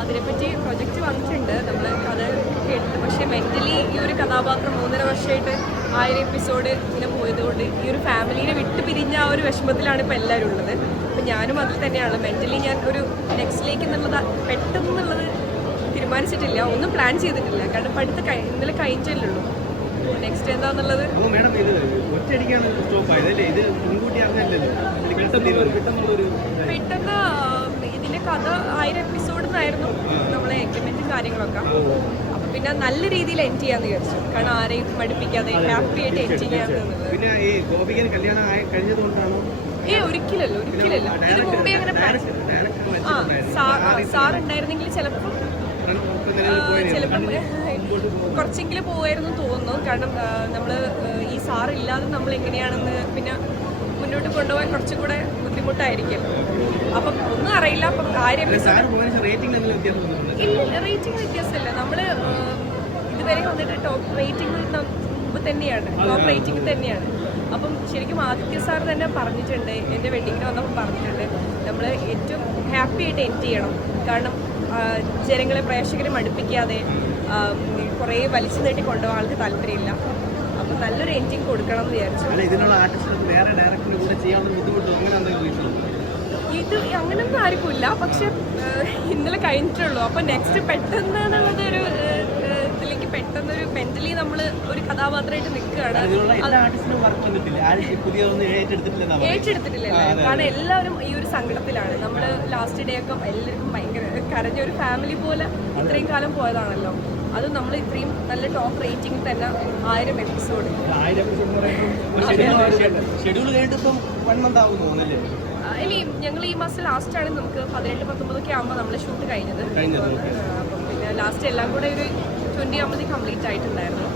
അതിനെപ്പറ്റി പ്രൊജക്റ്റ് വന്നിട്ടുണ്ട്, നമ്മൾ കഥ കേട്ടിട്ട്. പക്ഷേ മെൻ്റലി ഈ ഒരു കഥാപാത്രം 3.5 വർഷമായിട്ട് 1000 എപ്പിസോഡ് ഇങ്ങനെ പോയതുകൊണ്ട് ഈ ഒരു ഫാമിലിനെ വിട്ട് പിരിഞ്ഞ ആ ഒരു വിഷമത്തിലാണ് ഇപ്പോൾ എല്ലാവരും ഉള്ളത്. അപ്പോൾ ഞാനും അതിൽ തന്നെയാണ്. മെൻ്റലി ഞാൻ ഒരു നെക്സ്റ്റിലേക്ക് എന്നുള്ളത് പെട്ടെന്നുള്ളത് തീരുമാനിച്ചിട്ടില്ല, ഒന്നും പ്ലാൻ ചെയ്തിട്ടില്ല. കാരണം പഠിത്തം ഇന്നലെ കഴിഞ്ഞിട്ടുള്ളൂ. നെക്സ്റ്റ് എന്താന്നുള്ളത് പെട്ടെന്ന് ഇതിന്റെ കഥ 1000 എപ്പിസോഡിനായിരുന്നു നമ്മളെ എഗ്രിമെന്റും കാര്യങ്ങളൊക്കെ. അപ്പൊ പിന്നെ നല്ല രീതിയിൽ എൻഡ് ചെയ്യാന്ന് വിചാരിച്ചു. കാരണം ആരെയും മടുപ്പിക്കാതെ ഹാപ്പി ആയിട്ട് എൻഡ് ചെയ്യാന്ന്. ഒരിക്കലല്ല ഇതിന് മുമ്പേ അങ്ങനെ സാർ ഉണ്ടായിരുന്നെങ്കിൽ ചിലപ്പോൾ കുറച്ചെങ്കിലും പോവായിരുന്നു തോന്നുന്നു. കാരണം നമ്മൾ ഈ സാറില്ലാതെ നമ്മൾ എങ്ങനെയാണെന്ന് പിന്നെ മുന്നോട്ട് കൊണ്ടുപോകാൻ കുറച്ചും കൂടെ ബുദ്ധിമുട്ടായിരിക്കും. അപ്പം ഒന്നും അറിയില്ല. അപ്പം റേറ്റിംഗ് വ്യത്യാസമില്ല. നമ്മൾ ഇതുവരെ വന്നിട്ട് ടോപ്പ് റേറ്റിംഗ് തന്നെയാണ്, ടോപ്പ് റേറ്റിംഗ് തന്നെയാണ്. അപ്പം ശരിക്കും ആദിത്യ സാർ തന്നെ പറഞ്ഞിട്ടുണ്ട്, എൻ്റെ വെഡിങ്ങിന് വന്നപ്പോൾ പറഞ്ഞിട്ടുണ്ട്, നമ്മൾ ഏറ്റവും ഹാപ്പി ആയിട്ട് എൻഡ് ചെയ്യണം. കാരണം ജനങ്ങളെ പ്രേക്ഷകരെ മടുപ്പിക്കാതെ കുറേ വലിച്ചു നീട്ടി കൊണ്ടുപോകാൻ ആൾക്ക് താല്പര്യമില്ല. അപ്പം നല്ലൊരു എൻഡിങ് കൊടുക്കണം എന്ന് വിചാരിച്ചു. ഇത് അങ്ങനൊന്നും ആർക്കും ഇല്ല. പക്ഷെ ഇന്നലെ കഴിഞ്ഞിട്ടുള്ളൂ. അപ്പം നെക്സ്റ്റ് പെട്ടെന്നുള്ളത് ഒരു ഇതിലേക്ക് പെട്ടെന്നൊരു മെന്റലി നമ്മൾ ഒരു കഥാപാത്രമായിട്ട് നിൽക്കുകയാണ്. ഏറ്റെടുത്തിട്ടില്ലല്ലോ. കാരണം എല്ലാവരും ഈ ഒരു സങ്കടത്തിലാണ്. നമ്മൾ ലാസ്റ്റ് ഡേ ഒക്കെ എല്ലാവർക്കും ഭയങ്കര കരഞ്ഞ ഒരു ഫാമിലി പോലെ ഇത്രയും കാലം പോയതാണല്ലോ. അത് നമ്മൾ ഇത്രയും നല്ല ടോപ്പ് റേറ്റിംഗ് തന്നെ 1000 എപ്പിസോഡ്. ഇനി ഞങ്ങൾ ഈ മാസം ലാസ്റ്റാണ് നമുക്ക് 18-19 ആകുമ്പോൾ നമ്മൾ ഷൂട്ട് കഴിഞ്ഞത്. അപ്പം പിന്നെ ലാസ്റ്റ് എല്ലാം കൂടെ ഒരു 20 ആകുമ്പോഴത്തേക്ക് കംപ്ലീറ്റ് ആയിട്ടുണ്ടായിരുന്നു.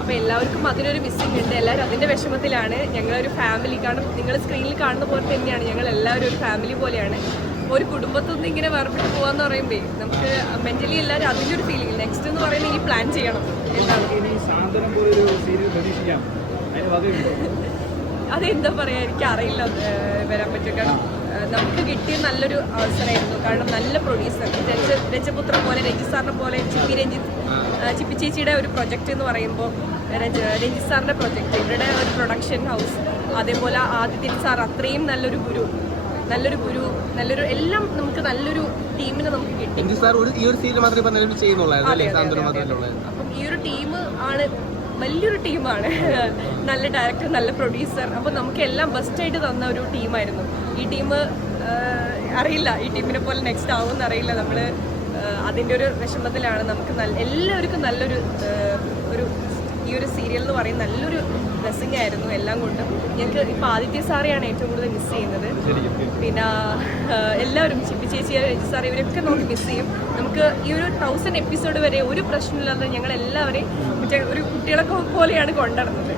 അപ്പോൾ എല്ലാവർക്കും അതിനൊരു മിസ്സിംഗ് ഉണ്ട്. എല്ലാവരും അതിൻ്റെ വിഷമത്തിലാണ്. ഞങ്ങളൊരു ഫാമിലി, കാരണം നിങ്ങൾ സ്ക്രീനിൽ കാണുന്ന പോലെ തന്നെയാണ് ഞങ്ങൾ എല്ലാവരും ഒരു ഫാമിലി പോലെയാണ്. ഒരു കുടുംബത്തിൽ നിന്ന് ഇങ്ങനെ വേർപെട്ട് പോകാന്ന് പറയുമ്പോൾ നമുക്ക് മെന്റലി എല്ലാവരും അതിൻ്റെ ഒരു ഫീലിംഗ്. നെക്സ്റ്റ് എന്ന് പറയുന്നത് ഇനി പ്ലാൻ ചെയ്യണം എന്താണ്. അതെന്താ പറയുക, എനിക്കറിയില്ല വരാൻ പറ്റും. കാരണം നമുക്ക് കിട്ടിയ നല്ലൊരു അവസരമായിരുന്നു. കാരണം നല്ല പ്രൊഡ്യൂസർ രജപുത്ര പോലെ, രഞ്ജിത്ത് സാറിനെ പോലെ, ചിപ്പി ചേച്ചിയുടെ ഒരു പ്രൊജക്റ്റ് എന്ന് പറയുമ്പോൾ രഞ്ജിത്ത് സാറിൻ്റെ പ്രൊജക്റ്റ്, ഇവരുടെ ഒരു പ്രൊഡക്ഷൻ ഹൗസ്, അതേപോലെ ആദിത്യൻ സാർ, അത്രയും നല്ലൊരു ഗുരു, എല്ലാം നമുക്ക് നല്ലൊരു ടീമിനെ നമുക്ക് കിട്ടി. അപ്പം ഈ ഒരു ടീം ആണ് വലിയൊരു ടീമാണ്. നല്ല ഡയറക്ടർ, നല്ല പ്രൊഡ്യൂസർ. അപ്പോൾ നമുക്ക് എല്ലാം ബെസ്റ്റായിട്ട് തന്ന ഒരു ടീമായിരുന്നു. ഈ ടീം അറിയില്ല ഈ ടീമിനെ പോലെ നെക്സ്റ്റ് ആവുമെന്ന് അറിയില്ല. നമ്മൾ അതിൻ്റെ ഒരു വിഷമത്തിലാണ്. നമുക്ക് എല്ലാവർക്കും നല്ലൊരു ഈ ഒരു സീരിയൽ എന്ന് പറയുന്നത് നല്ലൊരു ബ്ലെസ്സിങ് ആയിരുന്നു എല്ലാം കൊണ്ടും. ഞങ്ങൾക്ക് ഇപ്പോൾ ആദിത്യ സാറെയാണ് ഏറ്റവും കൂടുതൽ മിസ് ചെയ്യുന്നത്. പിന്നെ എല്ലാവരും ചിപ്പി ചേച്ചി, രഞ്ജിത്ത് സാർ, ഇവരൊക്കെ നമുക്ക് മിസ് ചെയ്യും. നമുക്ക് ഈ ഒരു 1000 എപ്പിസോഡ് വരെ ഒരു പ്രശ്നമില്ലാതെ ഞങ്ങൾ എല്ലാവരെയും ഒരു കുട്ടികളൊക്കെ പോലെയാണ് കൊണ്ടുനടന്നത്.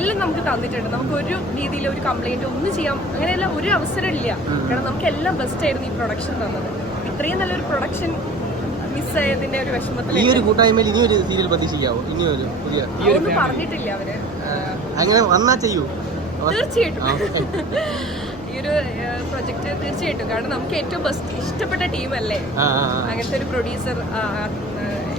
എല്ലാം നമുക്ക് തന്നിട്ടുണ്ട്. നമുക്ക് ഒരു രീതിയിൽ ഒരു കംപ്ലൈൻറ്റ് ഒന്നും ചെയ്യാം അങ്ങനെയല്ല, ഒരു അവസരം ഇല്ല. കാരണം നമുക്ക് എല്ലാം ബെസ്റ്റായിരുന്നു ഈ പ്രൊഡക്ഷൻ തന്നത്. ഇത്രയും നല്ലൊരു പ്രൊഡക്ഷൻ മിസ്സായതിന്റെ ഒരു വിഷമത്തിൽ ഈ ഒരു കൂട്ടായ്മയിൽ ഇനിയൊരു സീരിയൽ പ്രതീക്ഷിക്കാവോ? ഇനിയൊരു പുതിയ ഒന്നും പറഞ്ഞിട്ടില്ല അവര്. അങ്ങനെ വന്നാ ചെയ്യൂ തീർച്ചയായിട്ടും ഈ ഒരു പ്രൊജക്ട് തീർച്ചയായിട്ടും. കാരണം നമുക്ക് ഏറ്റവും ബെസ്റ്റ് ഇഷ്ടപ്പെട്ട ടീമല്ലേ, അങ്ങനത്തെ ഒരു പ്രൊഡ്യൂസർ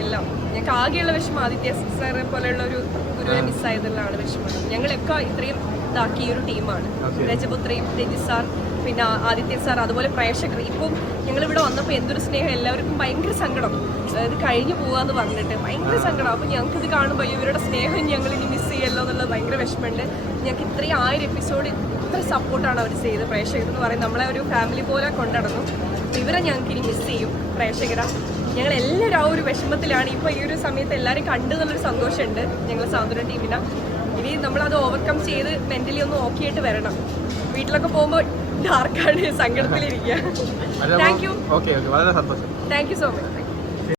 എല്ലാം. ഞങ്ങൾക്ക് ആകെയുള്ള വിഷമം ആദിത്യ സാറെ പോലെയുള്ള ഒരു ഗുരുവിനെ മിസ്സായതിലാണ് വിഷമം. ഞങ്ങളൊക്കെ ഇത്രയും ഇതാക്കിയ ഒരു ടീമാണ്. രജപുത്രയും രഞ്ജിത്ത് സാർ, പിന്നെ ആദിത്യ സാർ, അതുപോലെ പ്രേക്ഷകർ. ഇപ്പം ഞങ്ങളിവിടെ വന്നപ്പോൾ എന്തൊരു സ്നേഹം. എല്ലാവർക്കും ഭയങ്കര സങ്കടം, ഇത് കഴിഞ്ഞു പോകാന്ന് പറഞ്ഞിട്ട് ഭയങ്കര സങ്കടം. അപ്പം ഞങ്ങൾക്കിത് കാണുമ്പോൾ ഇവരുടെ സ്നേഹം ഞങ്ങൾ ഇനി മിസ് ചെയ്യല്ലോ എന്നുള്ളത് ഭയങ്കര വിഷമമുണ്ട്. ഞങ്ങൾക്ക് ഇത്രയും 1000 എപ്പിസോഡ് ഇത്ര സപ്പോർട്ടാണ് അവർ ചെയ്തത്. പ്രേക്ഷകർ എന്ന് പറയുന്നത് നമ്മളെ ഒരു ഫാമിലി പോലെ കൊണ്ടുനടന്നു. ഇവരെ ഞങ്ങൾക്ക് ഇനി മിസ് ചെയ്യും പ്രേക്ഷകരാ. ഞങ്ങൾ എല്ലാവരും ആ ഒരു വിഷമത്തിലാണ്. ഇപ്പോൾ ഈ ഒരു സമയത്ത് എല്ലാവരും കണ്ടു എന്നുള്ളൊരു സന്തോഷമുണ്ട് ഞങ്ങൾ സാന്ത്വനം ടീമിന്. ഇനി നമ്മളത് ഓവർകം ചെയ്ത് മെന്റലി ഒന്ന് ഓക്കെ ആയിട്ട് വരണം. വീട്ടിലൊക്കെ പോകുമ്പോൾ ഡാർക്കാണ്, സങ്കടത്തിലിരിക്കുക. Thank you so much.